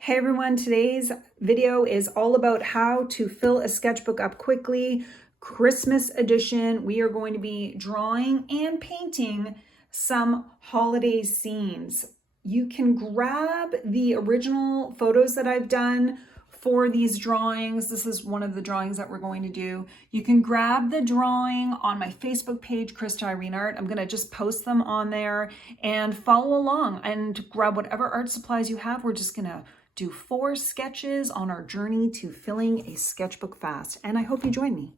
Hey everyone, today's video is all about how to fill a sketchbook up quickly. Christmas edition. We are going to be drawing and painting some holiday scenes. You can grab the original photos that I've done for these drawings. This is one of the drawings that we're going to do. You can grab the drawing on my Facebook page, Krista Irene Art. I'm gonna just post them on there and follow along and grab whatever art supplies you have. We're just gonna do 4 sketches on our journey to filling a sketchbook fast, and I hope you join me.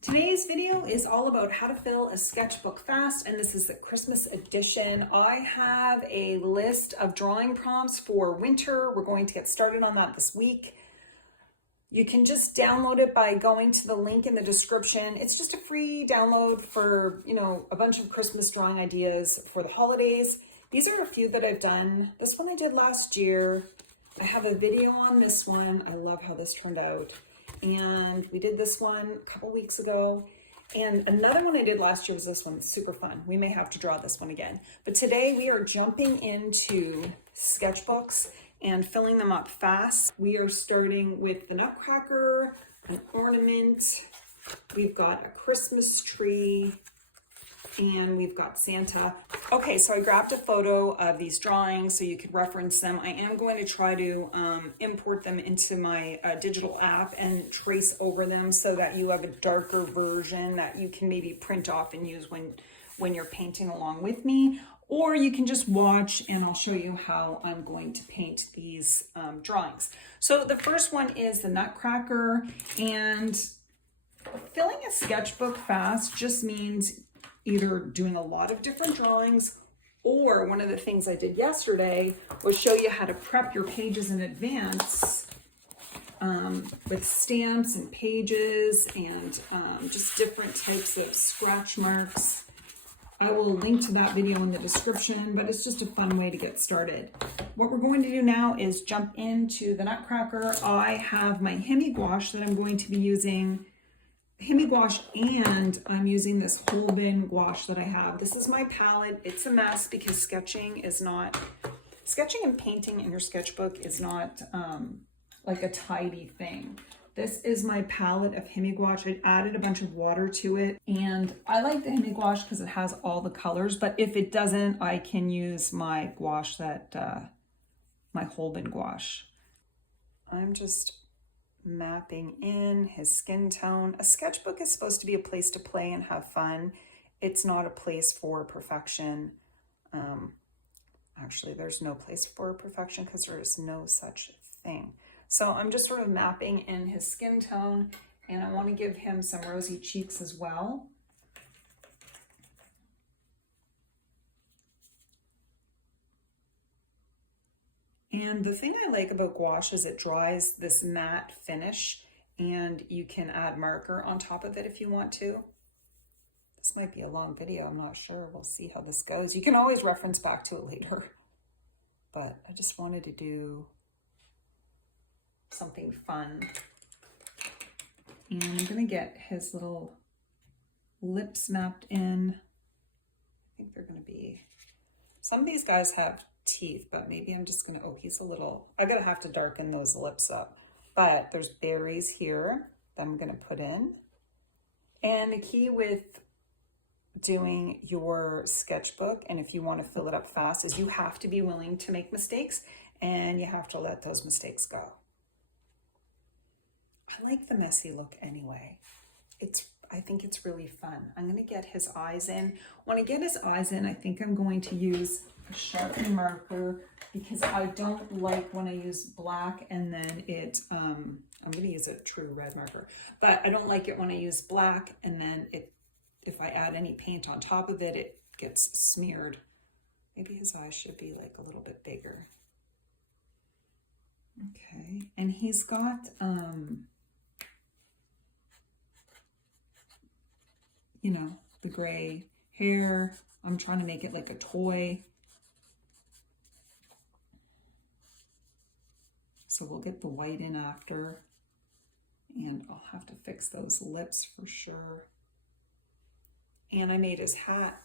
Today's video is all about how to fill a sketchbook fast, and this is the Christmas edition. I have a list of drawing prompts for winter. We're going to get started on that this week. You can just download it by going to the link in the description. It's just a free download for, a bunch of Christmas drawing ideas for the holidays. These are a few that I've done. This one I did last year. I have a video on this one. I love how this turned out. And we did this one a couple weeks ago. And another one I did last year was this one. It's super fun. We may have to draw this one again. But today we are jumping into sketchbooks and filling them up fast. We are starting with the Nutcracker, an ornament. We've got a Christmas tree, and we've got Santa. Okay, so I grabbed a photo of these drawings so you could reference them. I am going to try to import them into my digital app and trace over them so that you have a darker version that you can maybe print off and use when you're painting along with me. Or you can just watch and I'll show you how I'm going to paint these drawings. So the first one is the Nutcracker, and filling a sketchbook fast just means either doing a lot of different drawings, or one of the things I did yesterday was show you how to prep your pages in advance with stamps and pages and just different types of scratch marks. I will link to that video in the description, but it's just a fun way to get started. What we're going to do now is jump into the Nutcracker. I have my Hemi gouache that I'm going to be using. Hemi gouache, and I'm using this whole bin gouache that I have. This is my palette. It's a mess because sketching and painting in your sketchbook is not like a tidy thing. This is my palette of Hemi gouache. I added a bunch of water to it, and I like the Hemi gouache because it has all the colors, but if it doesn't, I can use my gouache my whole bin gouache. I'm just mapping in his skin tone. A sketchbook is supposed to be a place to play and have fun. It's not a place for perfection. Actually, there's no place for perfection because there is no such thing. So I'm just sort of mapping in his skin tone, and I want to give him some rosy cheeks as well. And the thing I like about gouache is it dries this matte finish, and you can add marker on top of it if you want to. This might be a long video, I'm not sure. We'll see how this goes. You can always reference back to it later. But I just wanted to do something fun. And I'm gonna get his little lips mapped in. I think they're gonna be, some of these guys have teeth, but maybe I'm just gonna, he's a little, I'm gonna have to darken those lips up. But there's berries here that I'm gonna put in. And the key with doing your sketchbook, and if you wanna fill it up fast, is you have to be willing to make mistakes, and you have to let those mistakes go. I like the messy look anyway. I think it's really fun. I'm gonna get his eyes in. When I get his eyes in, I think I'm going to use a Sharpie marker because I don't like when I use black and then I'm gonna use a true red marker, but I don't like it when I use black and then if I add any paint on top of it, it gets smeared. Maybe his eyes should be like a little bit bigger. Okay, and he's got, the gray hair. I'm trying to make it like a toy. So we'll get the white in after, and I'll have to fix those lips for sure. And I made his hat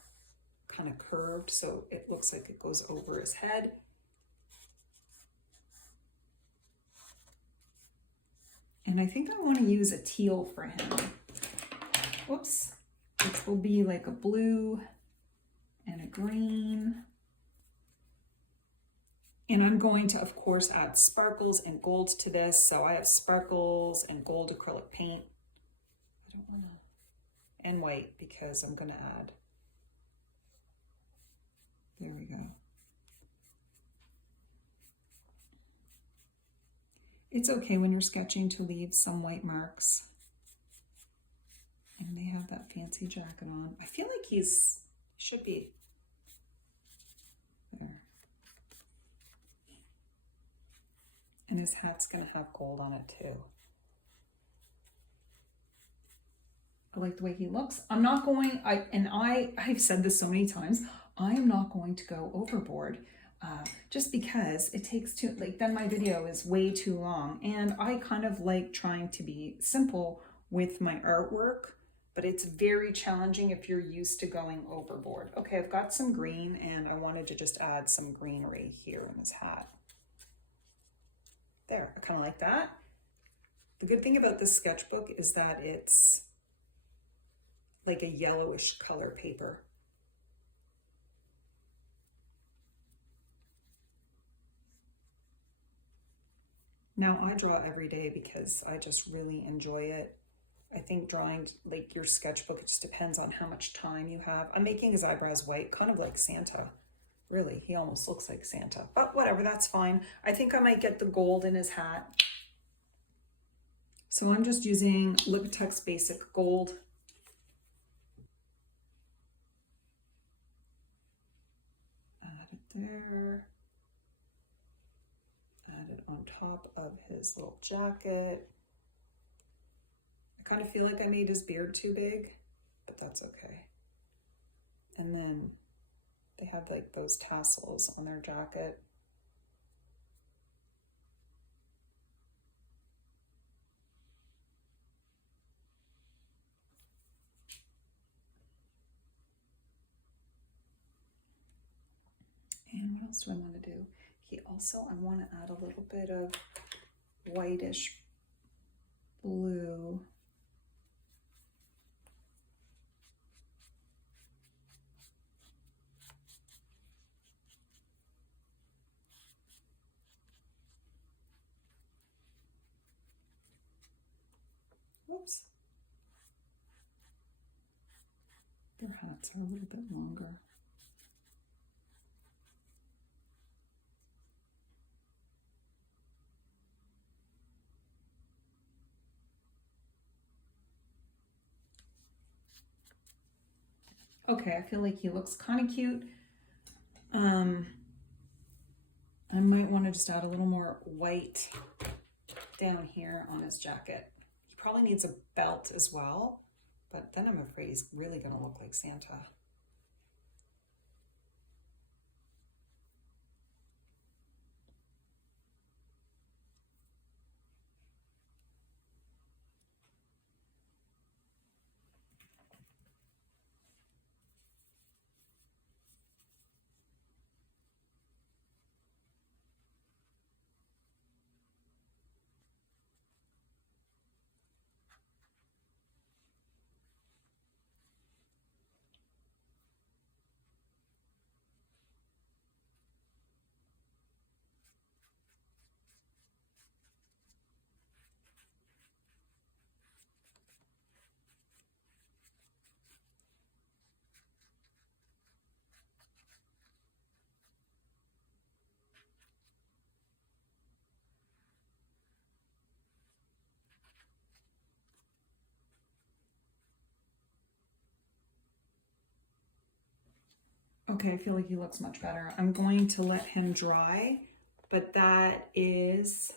kind of curved so it looks like it goes over his head. And I think I want to use a teal for him. Whoops. This will be like a blue and a green. And I'm going to, of course, add sparkles and gold to this. So I have sparkles and gold acrylic paint. I don't want to, and white, because I'm going to add. There we go. It's okay when you're sketching to leave some white marks. And they have that fancy jacket on. I feel like should be there. And his hat's gonna have gold on it too. I like the way he looks. I'm not going, I've said this so many times, I am not going to go overboard. Just because it takes too, then my video is way too long, and I kind of like trying to be simple with my artwork, but it's very challenging if you're used to going overboard. Okay, I've got some green, and I wanted to just add some greenery here in his hat. There, I kind of like that. The good thing about this sketchbook is that it's like a yellowish color paper. Now I draw every day because I just really enjoy it. I think drawing like your sketchbook, it just depends on how much time you have. I'm making his eyebrows white, kind of like Santa. Really, he almost looks like Santa, but whatever, that's fine. I think I might get the gold in his hat. So I'm just using Liquitex Basic Gold. Add it there. Add it on top of his little jacket. I kind of feel like I made his beard too big, but that's okay. And then they have like those tassels on their jacket. And what else do I want to do? I want to add a little bit of whitish blue. Whoops. Their hats are a little bit longer. Okay, I feel like he looks kind of cute. I might want to just add a little more white down here on his jacket. He probably needs a belt as well, but then I'm afraid he's really going to look like Santa. Okay, I feel like he looks much better. I'm going to let him dry, but that is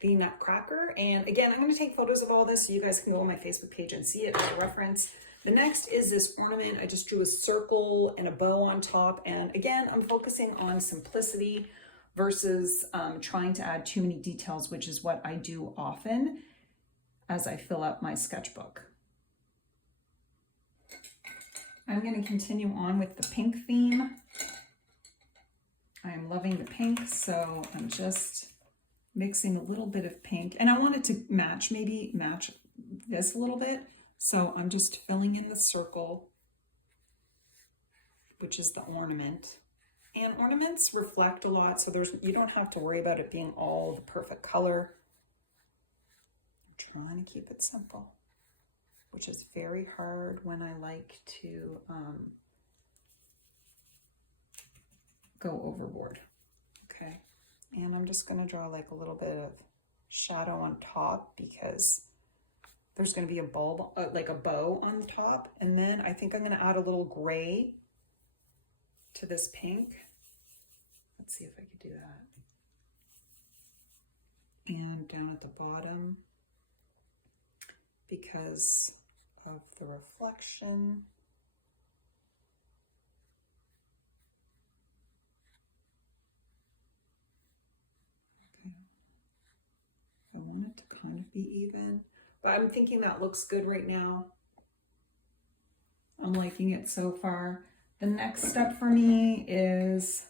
the Nutcracker. And again, I'm going to take photos of all this so you guys can go on my Facebook page and see it for reference. The next is this ornament. I just drew a circle and a bow on top. And again, I'm focusing on simplicity versus trying to add too many details, which is what I do often as I fill out my sketchbook. I'm going to continue on with the pink theme. I am loving the pink, so I'm just mixing a little bit of pink, and I wanted to maybe match this a little bit. So I'm just filling in the circle, which is the ornament. And ornaments reflect a lot, so you don't have to worry about it being all the perfect color. I'm trying to keep it simple, which is very hard when I like to go overboard. Okay, and I'm just going to draw like a little bit of shadow on top because there's going to be a bulb, like a bow on the top. And then I think I'm going to add a little gray to this pink. Let's see if I could do that. And down at the bottom, because of the reflection. Okay. I want it to kind of be even, but I'm thinking that looks good right now. I'm liking it so far. The next step for me is,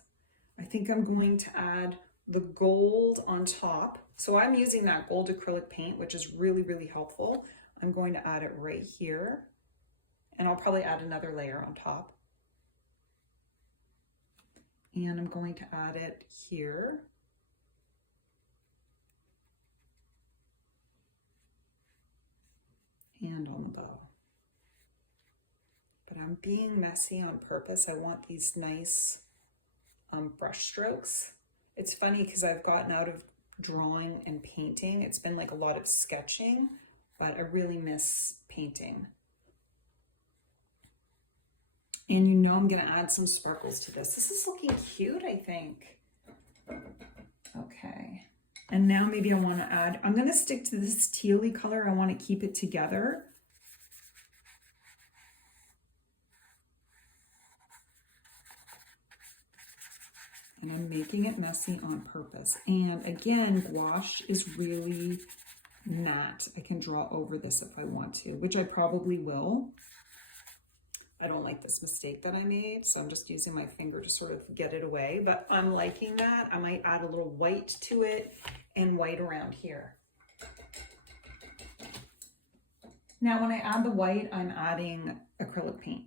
I think I'm going to add the gold on top. So I'm using that gold acrylic paint, which is really, really helpful. I'm going to add it right here, and I'll probably add another layer on top. And I'm going to add it here. And on the bow. But I'm being messy on purpose. I want these nice brush strokes. It's funny because I've gotten out of drawing and painting. It's been like a lot of sketching, but I really miss painting. And you know I'm gonna add some sparkles to this. This is looking cute, I think. Okay, and now maybe I wanna add, I'm gonna stick to this tealy color. I wanna keep it together. And I'm making it messy on purpose. And again, gouache is really matte. I can draw over this if I want to, which I probably will. I don't like this mistake that I made, so I'm just using my finger to sort of get it away, but I'm liking that. I might add a little white to it and white around here. Now, when I add the white, I'm adding acrylic paint.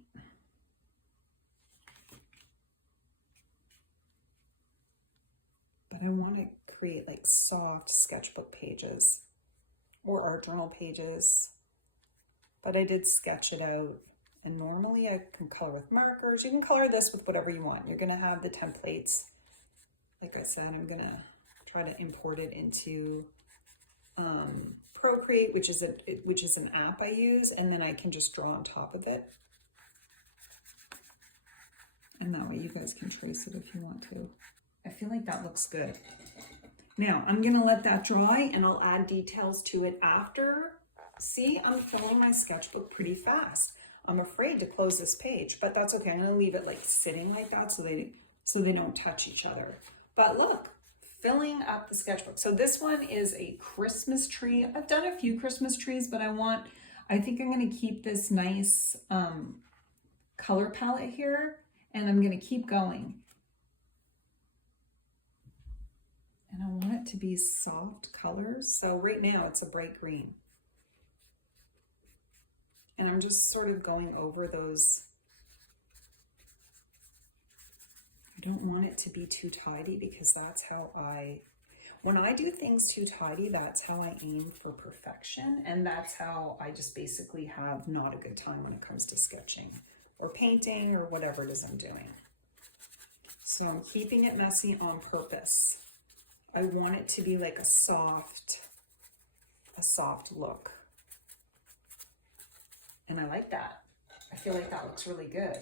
But I want to create like soft sketchbook pages or art journal pages. But I did sketch it out. And normally I can color with markers. You can color this with whatever you want. You're going to have the templates. Like I said, I'm going to try to import it into Procreate, which is an app I use, and then I can just draw on top of it. And that way you guys can trace it if you want to. I feel like that looks good. Now I'm gonna let that dry and I'll add details to it after. See, I'm filling my sketchbook pretty fast. I'm afraid to close this page, but that's okay. I'm gonna leave it like sitting like that so they don't touch each other. But look, filling up the sketchbook. So this one is a Christmas tree. I've done a few Christmas trees, but I think I'm gonna keep this nice color palette here, and I'm gonna keep going. And I want it to be soft colors. So right now it's a bright green. And I'm just sort of going over those. I don't want it to be too tidy because that's how when I do things too tidy, that's how I aim for perfection. And that's how I just basically have not a good time when it comes to sketching or painting or whatever it is I'm doing. So I'm keeping it messy on purpose. I want it to be like a soft look. And I like that. I feel like that looks really good.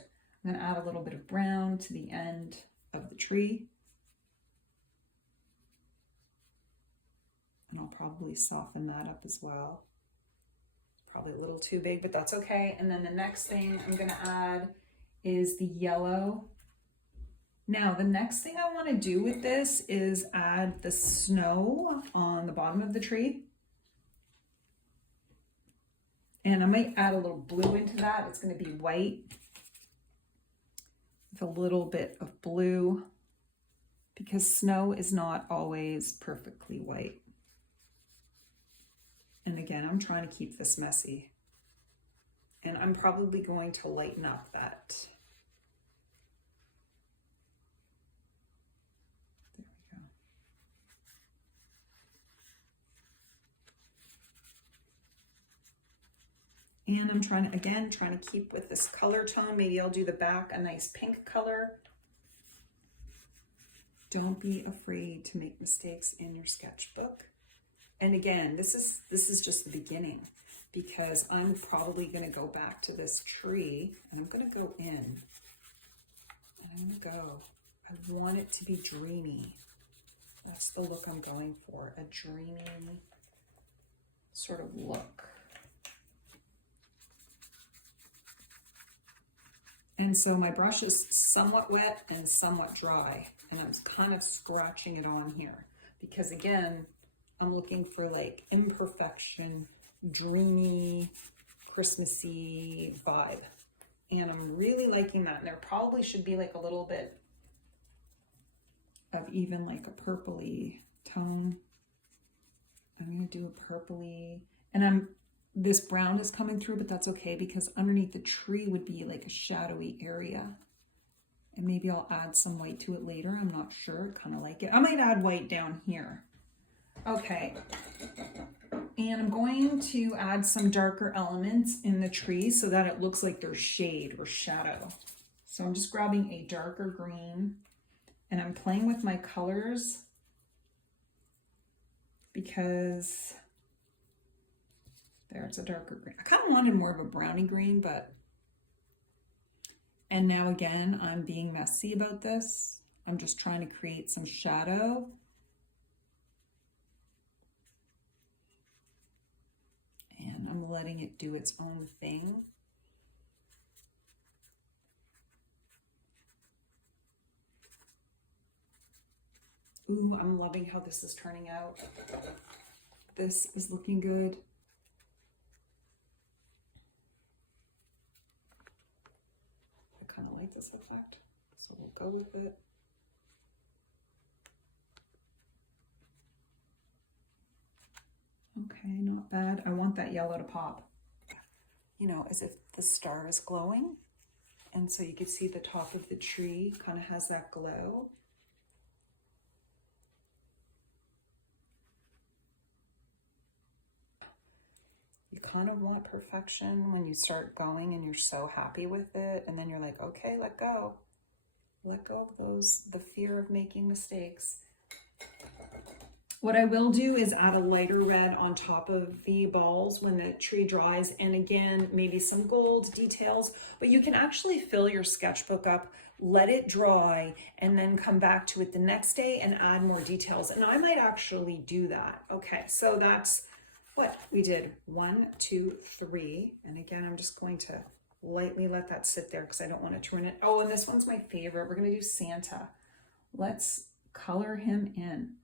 I'm gonna add a little bit of brown to the end of the tree. And I'll probably soften that up as well. Probably a little too big, but that's okay. And then the next thing I'm gonna add is the yellow. Now, the next thing I want to do with this is add the snow on the bottom of the tree. And I might add a little blue into that. It's going to be white with a little bit of blue. because snow is not always perfectly white. And again, I'm trying to keep this messy. And I'm probably going to lighten up that. There we go. And I'm trying to keep with this color tone. Maybe I'll do the back a nice pink color. Don't be afraid to make mistakes in your sketchbook. And again, this is just the beginning, because I'm probably going to go back to this tree and I'm going to go in and I'm going to go. I want it to be dreamy. That's the look I'm going for, a dreamy sort of look. And so my brush is somewhat wet and somewhat dry, and I'm kind of scratching it on here because again, I'm looking for like imperfection, dreamy, Christmassy vibe. And I'm really liking that. And there probably should be like a little bit of even like a purpley tone. I'm going to do a purpley, and this brown is coming through, but that's okay because underneath the tree would be like a shadowy area. And maybe I'll add some white to it later. I'm not sure. I kind of like it. I might add white down here. Okay, and I'm going to add some darker elements in the tree so that it looks like there's shade or shadow. So I'm just grabbing a darker green and I'm playing with my colors because there, it's a darker green. I kind of wanted more of a browny green, and now again, I'm being messy about this. I'm just trying to create some shadow. And I'm letting it do its own thing. Ooh, I'm loving how this is turning out. This is looking good. I kind of like this effect, so we'll go with it. Okay, not bad. I want that yellow to pop. You know, as if the star is glowing. And so you can see the top of the tree kind of has that glow. You kind of want perfection when you start going and you're so happy with it. And then you're like, okay, let go. Let go of the fear of making mistakes. What I will do is add a lighter red on top of the balls when the tree dries. And again, maybe some gold details, but you can actually fill your sketchbook up, let it dry, and then come back to it the next day and add more details. And I might actually do that. Okay, so that's what we did. 1, 2, 3. And again, I'm just going to lightly let that sit there because I don't want it to ruin it. Oh, and this one's my favorite. We're going to do Santa. Let's color him in.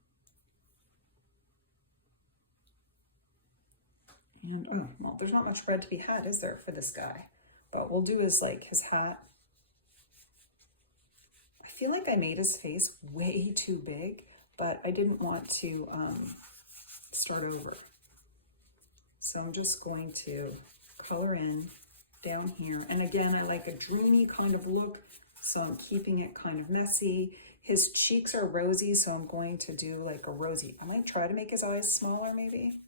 And, oh, well, there's not much red to be had, is there, for this guy? But what we'll do is like his hat. I feel like I made his face way too big, but I didn't want to start over. So I'm just going to color in down here. And again, I like a dreamy kind of look, so I'm keeping it kind of messy. His cheeks are rosy, so I'm going to do like a rosy. I might try to make his eyes smaller maybe.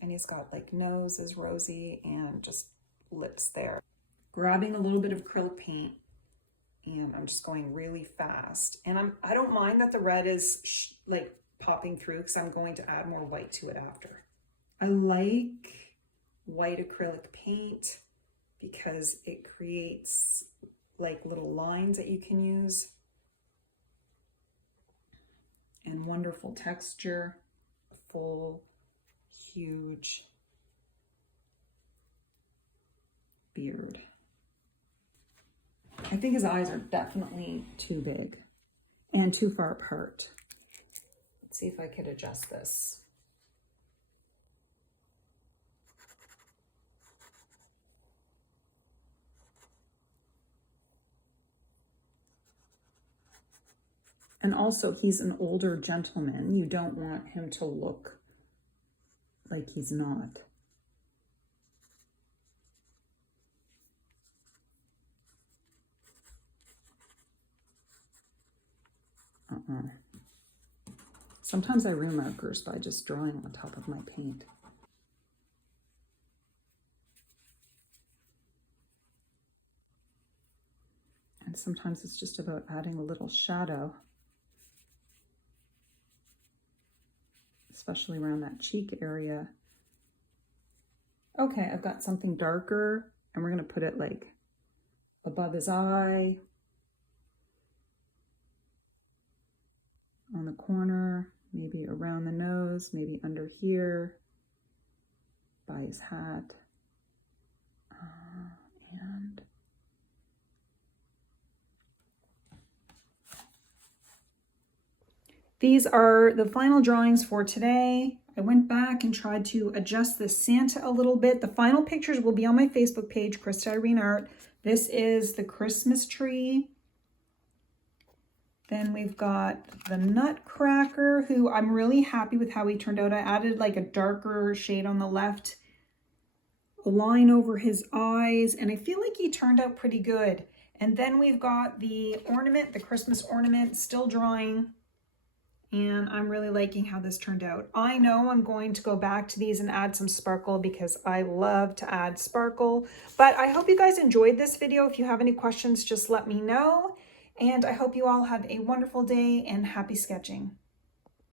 And he's got like nose is rosy and just lips there. Grabbing a little bit of acrylic paint, and I'm just going really fast. And I don't mind that the red is like popping through because I'm going to add more white to it after. I like white acrylic paint because it creates like little lines that you can use and wonderful texture, full, huge beard. I think his eyes are definitely too big and too far apart. Let's see if I could adjust this. And also, he's an older gentleman. You don't want him to look like he's not. Sometimes I ruin markers by just drawing on top of my paint. And sometimes it's just about adding a little shadow, especially around that cheek area. Okay, I've got something darker, and we're going to put it like above his eye, on the corner, maybe around the nose, maybe under here, by his hat. And these are the final drawings for today. I went back and tried to adjust the Santa a little bit. The final pictures will be on my Facebook page, Krista Irene Art. This is the Christmas tree. Then we've got the Nutcracker, who I'm really happy with how he turned out. I added like a darker shade on the left, a line over his eyes, and I feel like he turned out pretty good. And then we've got the ornament, the Christmas ornament, still drawing, and I'm really liking how this turned out. I know I'm going to go back to these and add some sparkle because I love to add sparkle. But I hope you guys enjoyed this video. If you have any questions, just let me know. And I hope you all have a wonderful day and happy sketching.